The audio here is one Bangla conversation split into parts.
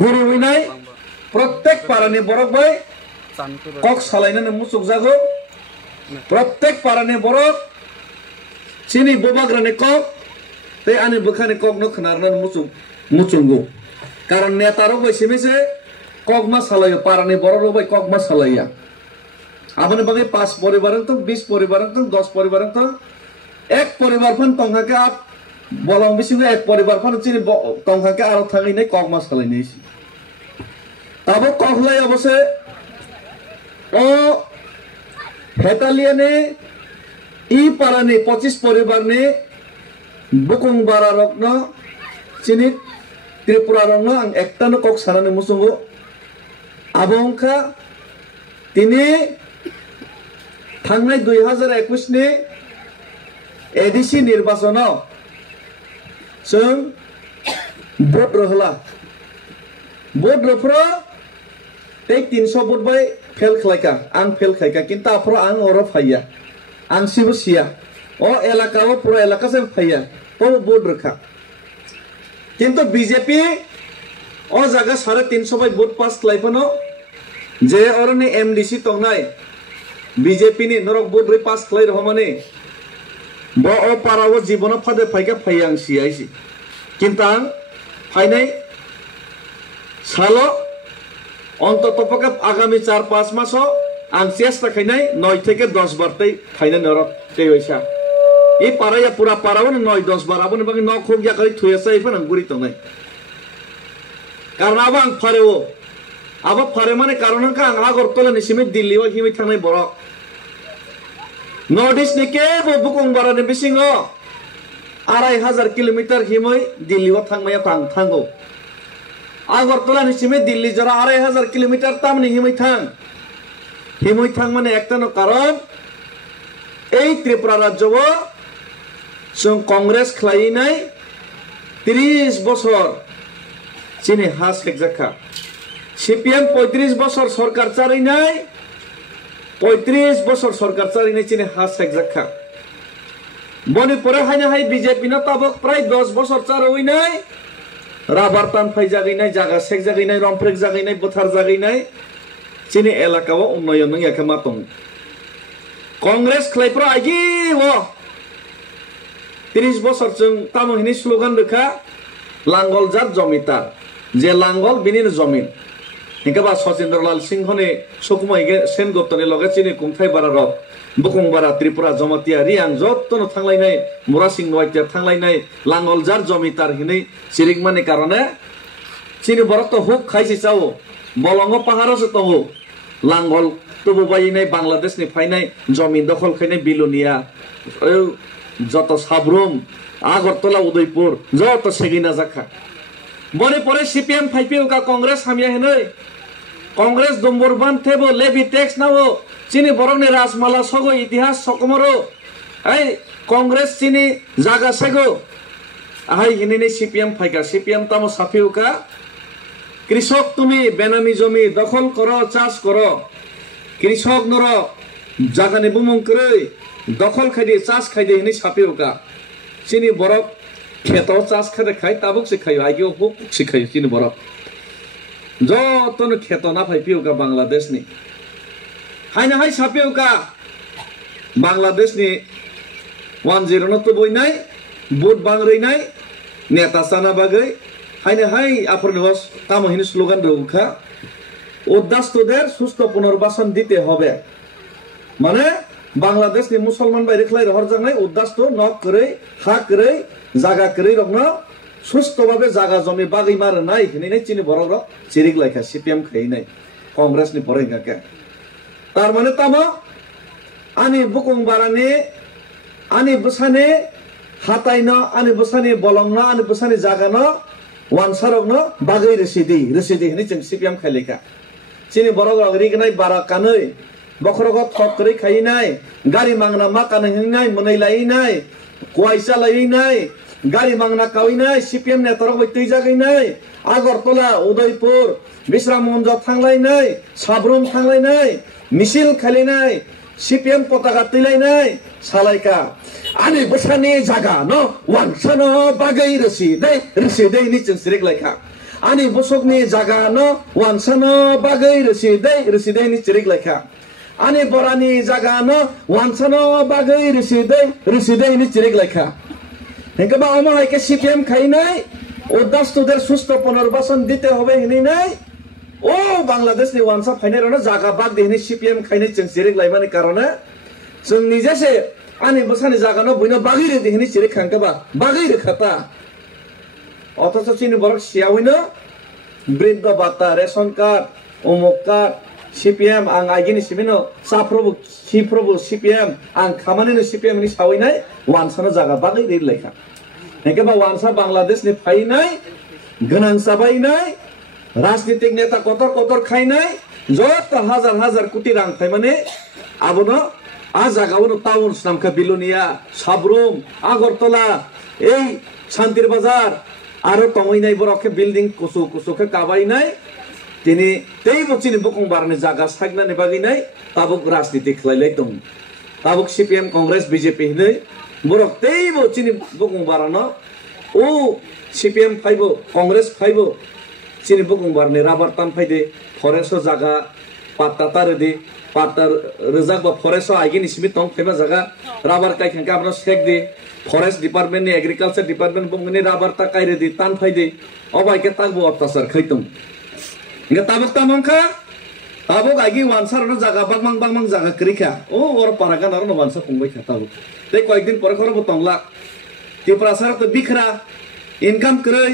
गुरु हईनाय प्रत्येक पारानि बरक बाय कक सालायनानै मुसुक जागौ प्रत्येक पारानि बरक सिनि बोबाग्रानि कक ते आनि बोखानि कक न खोनारनानै मुचुंगौ कारण नेतारो बैसेमेसे कक मा सालायो पारानि बरक बाय कक मा सालाया आबने बागे 5 परिवार तो 20 परिवार तो 10 परिवार तो एक परिवार फन तंगाके आप बलং बिसिङै एक परिवार फन चिनि तंगाके आरो थाङैनै कक मा सालायनै ताबो कखलाय अबसे ओ हेतालियाने इ पारानि 25 परिवारनि बुकुं बारा रक्न चिनि त्रिपुरा रक्न आं एकटानो कक सानानै मुसुंगो आबंखा तिनि थांनाय 2021 नि एडिसि निर्वाचनाव जों भोट रहला भोट रफ्रा ते 300 भोट बाय फेल खलायका आं फेल खायका किंतु आफ्रा आं और फाइया आं सिबो सिया ओ एलाकाव पुरा एलाका से फाइया तो भोट रखा किंतु बीजेपी ओ जागा 350 बाय भोट पास खलायफनो जे औरनि एमडीसी तंनाय बीजेपी नि नरक भोट रे पास खलाय रहमाने बो ओ पाराव जीवन फादे फाइका फाइया आं सियाइसि किंतु आं फाइनाय सालो অন্ততপক্ষে আগামী 4-5 মাসও आं চেষ্টা খাইনাই 9 থেকে 10 বারতেই ফাইনাল নরক তে হইছা এই পারায়া পুরা পারাবনে 9-10 বার আবনে বাকি ন খুগিয়া কই থুয়েছে ইফান গুরি তো নাই কারণ আবাং ফারেও আবা ফারে মানে কারণ কা আং আগরতলা নিসিমে দিল্লি ও হিমি থানাই বড় নর্থ ইস্ট নিকে বুকুং বারানে বিসিং 2500 কিলোমিটার হিমই দিল্লি ও থাংমায়া থাঙ্গো আগরতলা নিসিমে দিল্লি যারা 2500 কিলোমিটার তামনি হিমই থাং মানে একটানো কারণ এই ত্রিপুরা রাজ্যব जों কংগ্রেস খ্লাইনাই 30 বছর চিনি হাস হেকজাখা সিপিএম 35 বছর সরকার চালাইনাই 35 বছর সরকার চালাইনাই চিনি হাস হেকজাখা বনি পরে হাইনা হাই বিজেপি না তাবক প্রায় 10 বছর চালাইনাই রাবার টান ফাই জাগাইনাই জায়গা সেক জাগাইনাই রমফ্রেক জাগাইনাই बोथार জাগাইনাই চিনি এলাকাও উন্নয়ন নং একামা দं কংগ্রেস খ্লাইপ্রা আইগি ও 30 বছর जों তামহিনি স্লোগান রেখা লাঙ্গল জাত জমিদার যে লাঙ্গল বিনির জমিন হিকাবা সচিন্দ্রলাল সিংহনে সুকুমাইগে সেনগুপ্তনি লগে চিনি কুমথাই বারা রক বুকুং বারা ত্রিপুরা জমাতিয়া রিয়াং যতনো থাংলাইনাই মুরা সিং নয়তিয়া থাংলাইনাই লাঙ্গল জাত জমিদার হিनै সিরিকমানি কারণে চিনি বরত হুক খাইছি চাও বলঙ্গ পাহাড়সে দङ লাঙ্গল তবু বাইনাই বাংলাদেশনি ফাইনাই জমিন দখল খাইনাই বিলুনিয়া যত সাবরুম আগরতলা উদয়পুর যত সেগিনা জাখা বনে পরে সিপিএম ফাইপিও কা কংগ্রেস হামিয়া হেनै কংগ্রেস দম্বরবান থেবো লেভি ট্যাক্স নাও চিনি বরংনি রাজমালা সগো ইতিহাস সকমরো এই কংগ্রেস চিনি জাগা সেগো আহাই হিনিনি সিপিএম ফাইকা সিপিএম তামো সাফিও কা কৃষক তুমি বেনামি জমি দখল করো চাষ করো কৃষক নর জাগানি বুমুং কरै দখল খাইদে চাষ খাইদে হিনি সাফিও কা চিনি বরক খেতো চাষ খাইদে খাই তাবুক শিখাই আইগিও হুক শিখাই চিনি বরক যতনো খেতো না ফাইপিও কা বাংলাদেশনি হাইনা হাই সাফিও কা বাংলাদেশনি 10 ন তো বইনাই বুট বাংরैनाय नेता साना बागै हाइने हाय आपरनि हस तामहिनि स्लोगान रौखा उद्दास्तদের সুস্থ পুনর্বাসন দিতে হবে মানে বাংলাদেশনি মুসলমান বাইরে খলাই রহর জাংনাই উদ্দাস্ত নক কरै হা কरै জায়গা কरै রকন সুস্থভাবে জায়গা জমি বাগै মার নাই হিनै চিনি বড় চিরিক লাইখা সিপিএম খাইনাই কংগ্রেসনি পরাইগাকে তার মানে তামা আনি বুকুং বারানি আনি বসানে হাতাইনা আনি বসানি বলংনা আনি বসানি জাগানো ওয়ানসারকনো বাগै রসিদি হিनै जों সিপিএম খাইলেখা চিনি বড় রিগনাই বারা কাनै বখরগ থক কरै খাইনাই গাড়ি মাংনা मा কানহিনাই মनै লাইনাই কোয়াইসা লাইনাই গাড়ি মাংনা কাউইনাই সিপিএম নেতারক বৈতৈ জাগাইনাই আগরতলা উদয়পুর বিশ্রামগঞ্জ থাংলাইনাই সাবরুম থাংলাইনাই মিছিল খালিনাই সিপিএম পতাকা তুলাইনাই সালাইকা আনি বসানি জায়গা ন ওয়ানসানো বাগै রসিदै नि जों सिरिक लाइखा ani bosokni jaga no wansano bagai residai ni chirik lekha ani borani jaga no wansano bagai residai ni chirik lekha hengka ba ama haike CPM খাইনাই উদ্দাস্তদের সুস্থ পুনর্বাসন দিতে হবে হিনি নাই ও বাংলাদেশনি ওয়ানসা ফাইনারনো জায়গা বাগ দেহিনি CPM খাইনাই जों চিরিক লাইমানি কারণে जों নিজেসে আনি বসানি জায়গানো বইনো বাগিরে দেহিনি চিরিক খাঙ্কাবা বাগিরে খাতা অথচ চিনি বরক সিয়াউইনো বৃদ্ধ ভাতা রেশন কার্ড অমুক card CPM ang agini simino siprobu CPM ang খামানিনো CPM ni সাউইনাই ওয়ানসানো জায়গা বাগিরে লেখা Hingga wansa Bangladesh ni fainai, genang sabainai, राजनीतिक नेता kotor खाइनाय जत हाजार कोटी रां थाइमाने आबोनो आ जागावनो टाउन नामखा बिलुनिया साब्रुम आगरतला এই শান্তির বাজার আরো তমইনাই বরকে বিল্ডিং কুসুকে কাবাইনাই তিনি তেই বচিনি বকং বারনে জায়গা সাগনানি বাগিনাই তাবুক রাজনীতি খেলাইলাই দं তাবুক CPM কংগ্রেস BJP হিनै বরক তেই বচিনি বকং বারানো ও CPM ফাইবো কংগ্রেস ফাইবো চিনি বকং বারনে রাবার টান ফাইদে ফরেস্ট জায়গা পাত্তা তারদি পাত্তার রজাক বা ফরেস্ট আইগিনি সিমি তং ফেবা জায়গা রাবার কাইখানকা আমরা শেক দি ফরেস্ট ডিপার্টমেন্ট এগ্রিকালচার ডিপার্টমেন্ট বংনি রাবার তা কাইরে দি টান ফাইদে অবাইকে তাকবো অত্যাচার খাইতম ইংগা তাবক তামংখা তাবক আইগি ওয়ানসারনো জায়গা বাংমাং জায়গা করিখা ও ওর পারাগান আর ওয়ানসা ফংবাই খাতাবো তাই কয়েকদিন পরে খরব তংলা ত্রিপুরাসার তো বিখরা ইনকাম করে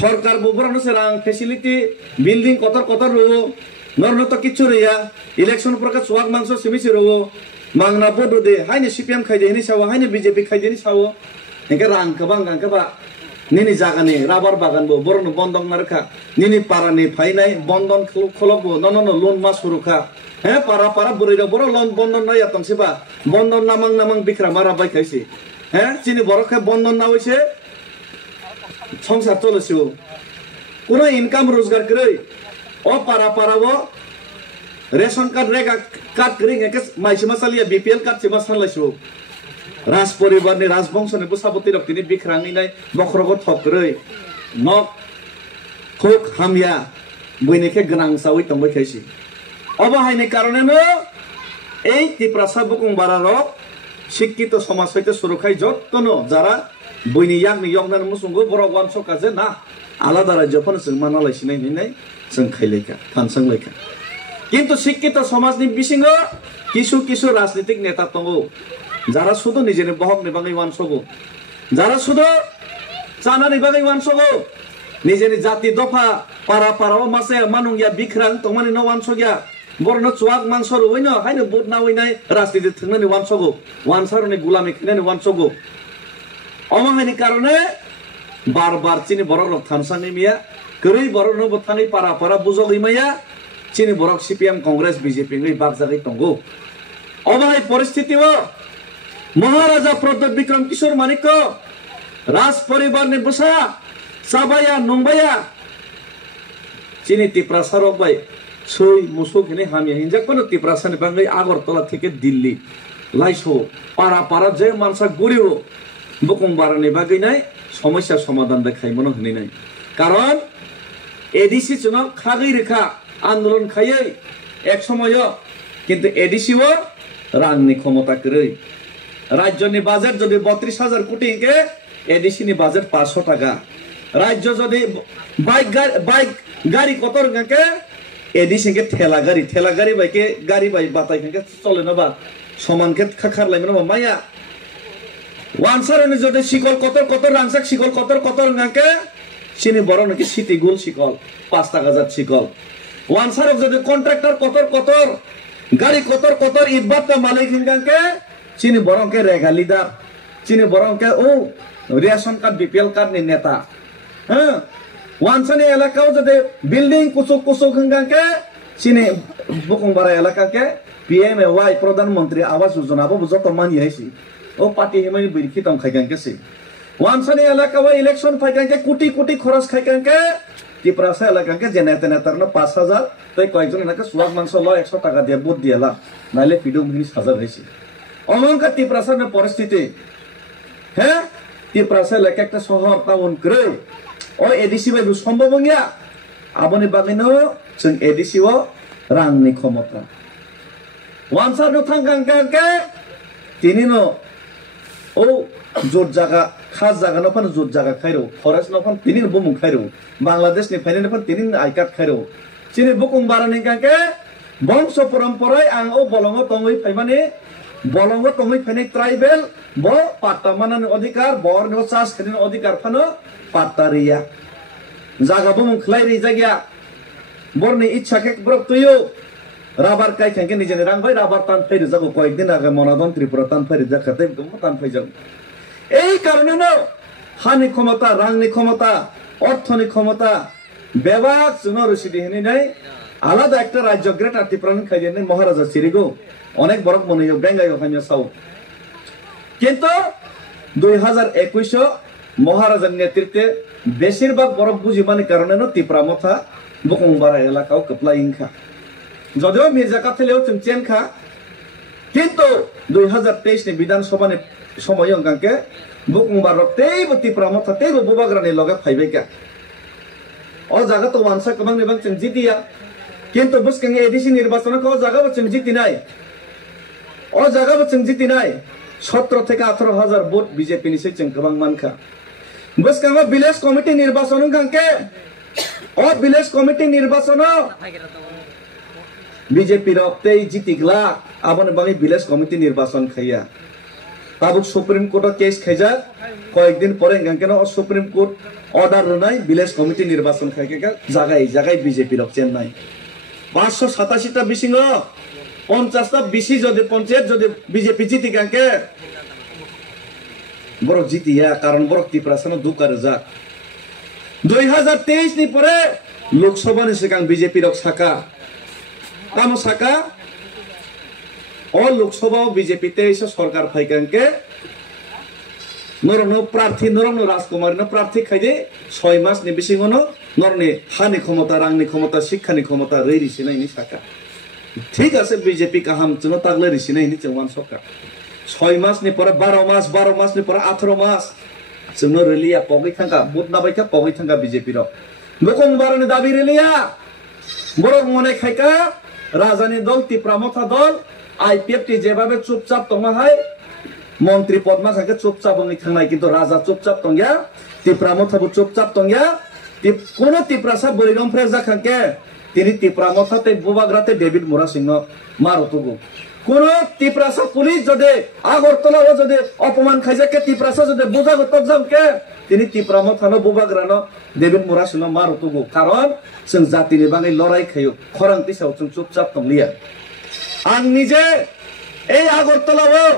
সরকার বুবরানো সে রাং ফেসিলিটি বিল্ডিং কতর রো নরনো তো কিছু রিয়া ইলেকশন প্রকার সোয়াক মাংস সিমিসি রো মাংনা বডো দে হাইনে CPM খাইদে হিনি সাও হাইনে BJP খাইদে নি সাও একে রাং গাंखबा নিনি জাগানি রাবার বাগান বো বরনো বন্ধন নারখা নিনি পারানি ফাইনাই বন্ধন খলবো নন লোন মা সুরুখা হ্যাঁ পারা বুড়িরা বড় লোন বন্ধন নাই আতংসিবা বন্ধন নামাং বিক্রা মারা বাই খাইছি হ্যাঁ চিনি বড়খা বন্ধন না হইছে সংসার চলেছিও কোন ইনকাম রোজগার করে ও পারাবো রেশন কার্ড রেগা কার্ড করে একে মাইসিমা চালিয়া BPL কার্ড সিমা সানলাইছো রাজ পরিবারনি রাজবংশনি বুসাবতি রক্তিনি বিখরাংনি নাই বখরগ থকরে নক খুক হামিয়া বইনিকে গনাং সাউই তংবাই খাইছি অবহাইনি কারণে এই ত্রিপুরা বুকুং বারার শিক্ষিত সমাজ হইতে সুরক্ষাই যত্ন যারা বইনি ইয়াংনি ইয়ংনান মুসুঙ্গো বড় ওয়ান সকাজে না আলাদা রাজ্যফোন जों মানালাইছিনাই নিনাই जों খাইলাইকা ফানসাংলাইকা কিন্তু শিক্ষিত সমাজনি বিসিঙ্গ কিছু রাজনৈতিক নেতা দङ যারা শুধু নিজের বহক নিবাঙै ওয়ানসগো যারা শুধু চানানি বাঙै ওয়ানসগো নিজের জাতি দফা পারা মাসে মানুংয়া বিখরাং তমানি ন ওয়ানসগিয়া বরনো চুয়াক মাংসর হইনো হাইনো বুট না হইনাই রাজনীতি থাকনানি ওয়ানসগো ওয়ানসারনি গুলামি খাইনানি ওয়ানসগো অমাহানি কারণে বারবার চিনি বড় থানসাংনি মিয়া গরৈ বড় নবথানি পারা বুজগৈ মাইয়া চিনি বড় CPM কংগ্রেস BJP ngै বাগজাগै দंगो অমাহাই পরিস্থিতিও মহারাজা প্রদ্যোৎ বিক্রম কিশোর মানিক্য রাজ পরিবারনি বসা সাবায়া নংবায়া চিনি ত্রিপুরা বাই সই মুসুক হিনে হামিয়া হিনজাক কোন ত্রিপুরাসানি বাঙৈ আগরতলা থেকে দিল্লি লাইসো পারা যে মানসা গরিও বুকুং বারানি বাগৈনাই সমস্যা সমাধান দেখাই মনে হনি নাই কারণ ADC চুনাव খাগৈ রেখা আন্দোলন খাইयै এক সময় কিন্তু ADCও রাংনি ক্ষমতা করে রাজ্যনি বাজেট যদি 32,000 কোটি কে ADC নি বাজেট 500 টাকা রাজ্য যদি বাইক গাড়ি কতর কে ADC কে ঠেলা গাড়ি বাইকে গাড়ি বাই বাতাই কে চলে না বা সমান কে খাখার লাইন না মায়া ওয়ানসারনি যদি শিকল কতর রাংসাক শিকল কতর কে চিনি বড় নাকি সিটি গোল শিকল 5 টাকা জাত শিকল ওয়ানসারক যদি কন্ট্রাক্টর কতর গাড়ি কতর ইবাত মালিক হিংকে চিনি বরংকে রেগালিদার চিনি বরংকে ও রেশন কার্ড BPL কার্ড নি নেতা হ্যাঁ ওয়ানসানি এলাকাও যদি বিল্ডিং কুসুক হিংকে চিনি বুকুংবারা এলাকাকে PMAY প্রধানমন্ত্রী আবাস যোজনা বো যত মানি আইছি ও পার্টি হিমানি বিরখি তং খাইগানকে সে ওয়ানসানি এলাকাও ইলেকশন ফাইগানকে কোটি খরচ খাইগানকে ত্রিপুরাসা এলাকাকে যে নেতার 5,000 তাই কয়েকজন এলাকা সুয়াক মাংস ল 100 টাকা দিয়ে বুট দিয়েলা নাইলে ফিডো 20,000 হইছে অমঙ্কা ত্রিপুরাসার পরিস্থিতি হ্যাঁ ত্রিপুরাসা এলাকা একটা শহর টাউন করে o ADC bai bu সম্ভব ngia aboni bagino जों ADC o rangni khomota wansar no thangkang ke tinino o jot jaga khas jaga no pan jot jaga khairo forest no pan tinin bumung khairo Bangladesh ni phaine pan tinin aikat khairo chini bukung barani ke bangso paramporai ang o bolongo tongoi phaimani bolongo tongoi phaine tribal bo pattamanani adhikar bor no chas khadin adhikar phano pattariya jaga bumung khlai ri jagya borni ichha ke brok tuyo rabar kai khangke nijeni rang bai rabar tan phai ri jago koyekdin age monadon tripura tan phai ri jakate tan phai jag এই কারণে না হানি ক্ষমতা রাংনি ক্ষমতা অর্থনি ক্ষমতা বেবাক জুনো রশিদি হেনি নাই আলাদা একটা রাজ্য গ্রেটার ত্রিপুরান খাইয়ে নেই মহারাজা সিরিগো অনেক বড় মনে হয় বেঙ্গাই ওখানে সাউ কিন্তু 2021 মহারাজার নেতৃত্বে বেশিরভাগ বরফ বুঝিমানি কারণে না ত্রিপুরা মথা বুকুংবারা এলাকাও কপলাই ইনখা যদিও মির্জা কাথেলেও চেন খা কিন্তু 2023 নি বিধানসভা নি সময় অঙ্কাকে বুকুংবার তেইব ত্রিপুরা মথা তেইব বুবাগ্রানি লগে ফাইবেকা ও জায়গা তো ওয়ানসা কবাং নিবাং চেন জিতিয়া কিন্তু বুসকাঙ্গে এডিসি নির্বাচন কো জায়গা বচেন জিতি নাই ও জায়গা বচেন জিতি নাই 17 থেকে 18,000 ভোট বিজেপি নিছে চেন কবাং মানখা বুসকাঙ্গে ভিলেজ কমিটি নির্বাচন কাঙ্কে ও ভিলেজ কমিটি নির্বাচন বিজেপি রক্তেই জিতিগলা আবনে বাকি ভিলেজ কমিটি নির্বাচন খাইয়া তাবুক সুপ্রিম কোর্ট কেস খাইজা কয়েকদিন পরে কেন সুপ্রিম কোর্ট অর্ডার নাই ভিলেজ কমিটি নির্বাচন খাইকে জায়গায় বিজেপি রক চেন্নাই 587টা বিসিং 50টা বিসি যদি পঞ্চায়েত যদি বিজেপি জিতি কাকে বড় জিতিয়া কারণ বড় ত্রিপুরাসন দুকার যা 2023 নি পরে লোকসভা নি সিগাং বিজেপি রক শাখা কামো শাখা ও লোকসভা বিজেপি তে সরকার ফাইকাঙ্কে নরনো প্রার্থী নরনো রাজকুমার প্রার্থী খাইদে 6 মাস নি বিসিংনো নরনে হানি ক্ষমতা রাংনি ক্ষমতা শিক্ষানি ক্ষমতা রইরিসি নাইনি শাখা ঠিক আছে বিজেপি কাহাম চুনো তাগলে রিসি নাইনি চৌমান সরকার 6 মাস নি পরে 12 মাস নি পরে 18 মাস চুনো রেলিয়া পগৈ থাকা বুট নাবাইকা পগৈ থাকা বিজেপি র গোকং বারনে দাবি রেলিয়া বড় মনে খাইকা রাজানি দল ত্রিপুরা মথা দল আইপিএফটি যেভাবে চুপচাপ তঙ্গাহাই মন্ত্রী পদ্মা থাকে চুপচাপ অঙ্গি থাকনাই কিন্তু রাজা চুপচাপ তঙ্গিয়া ত্রিপুরা মথাবো চুপচাপ তঙ্গিয়া কোন ত্রিপুরাসা বরিগম ফ্রেজা খানকে তিনি ত্রিপুরা মথাতে বুবাগ্রাতে ডেভিড মোরা সিংহ মারতুগু কোন ত্রিপুরাসা পুলিশ যদি আগরতলাও যদি অপমান খাইজাকে ত্রিপুরাসা যদি বুঝাগো তকজামকে তিনি ত্রিপুরা মথানো বুবাগ্রানো ডেভিড মোরা সিংহ মারতুগু কারণ जों জাতিनि বাঙাই লড়াই খাইও খরাং তিসাও जों চুপচাপ তংলিয়া आं निजे ए আগরতলাও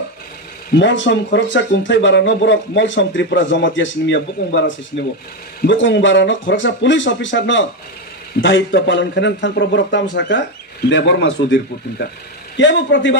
মলসম খরকসা কুমথাই বারানো বরক মলসম ত্রিপুরা জমাতিয়া সিনমিয়া বুকুং বারা সিসনিব বুকুং বারানো খরকসা পুলিশ অফিসার ন দায়িত্ব পালন খানেন থাংপ্র বরক তামসাকা দেবর্মা সুধীর পুতিনকা কেবো প্রতিবাদ